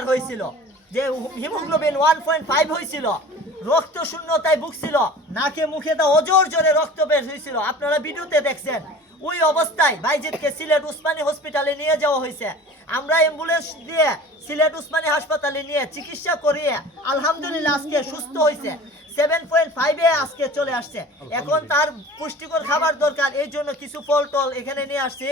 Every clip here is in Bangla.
ক্যান্সার হয়েছিল, যে হিমোগ্লোবিন 1.5 হয়েছিল, রক্ত শূন্যতায় ভুগছিল, নাকে মুখে তা অজর জোরে রক্ত বের হয়েছিল, আপনারা ভিডিওতে দেখছেন। ওই অবস্থায় বাইজিৎকে সিলেট উসমানী হসপিটালে নিয়ে যাওয়া হয়েছে। আমরা অ্যাম্বুলেন্স দিয়ে সিলেট উসমানী হাসপাতালে নিয়ে চিকিৎসা করিয়ে আলহামদুলিল্লাহ আজকে সুস্থ হয়েছে। 7.5-এ আজকে চলে আসছে। এখন তার পুষ্টিকর খাবার দরকার, এই জন্য কিছু ফল টল এখানে নিয়ে আসছি,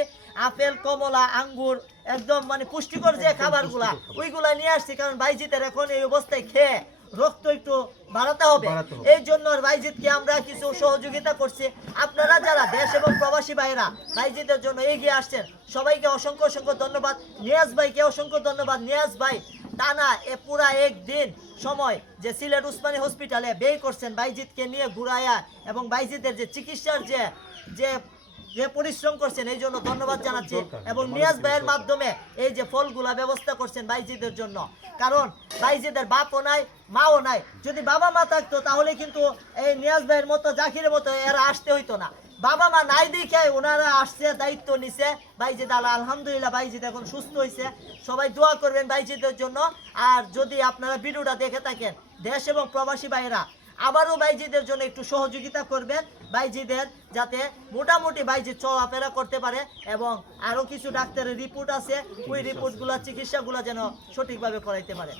আপেল, কমলা, আঙ্গুর, একদম মানে পুষ্টিকর যে খাবারগুলা ওইগুলা নিয়ে আসছি। কারণ বাইজিতের এখন এই অবস্থায় খেয়ে রক্ত একটু বাড়াতে হবে, এই জন্য বাইজিৎকে আমরা কিছু সহযোগিতা করছি। আপনারা যারা দেশ এবং প্রবাসী ভাইরা বাইজিতের জন্য এগিয়ে আসছেন, সবাইকে অসংখ্য অসংখ্য ধন্যবাদ। নিয়াজ ভাইকে অসংখ্য ধন্যবাদ। নিয়াজ ভাই টানা পুরা একদিন সময় যে সিলেট উসমানী হসপিটালে ব্যয় করছেন বাইজিৎকে নিয়ে ঘুরায়া, এবং বাইজিতের যে চিকিৎসার যে যে যে পরিশ্রম করছেন, এই জন্য ধন্যবাদ জানাচ্ছি। এবং নিয়াজ ভাইয়ের মাধ্যমে এই যে ফলগুলা ব্যবস্থা করছেন বাইজিদের জন্য, কারণ বাইজিদের বাপও নাই, মাও নাই। যদি বাবা মা থাকতো তাহলে কিন্তু এই নিয়াজ ভাইয়ের মতো, জাকিরের মতো এরা আসতে হইতো না। বাবা মা নাই দেখে ওনারা আসছে, দায়িত্ব নিছে। বাইজিদ আলহামদুলিল্লাহ বাইজিদ এখন সুস্থ হয়েছে। সবাই দোয়া করবেন বাইজিদের জন্য। আর যদি আপনারা ভিডিওটা দেখে থাকেন, দেশ এবং প্রবাসী ভাইয়েরা আবারও বাইজিদের জন্য একটু সহযোগিতা করবেন, বাইজিদের যাতে মোটামুটি বাইজিদ চলাফেরা করতে পারে। এবং আরও কিছু ডাক্তারের রিপোর্ট আছে, ওই রিপোর্টগুলো চিকিৎসাগুলো যেন সঠিকভাবে করাইতে পারে।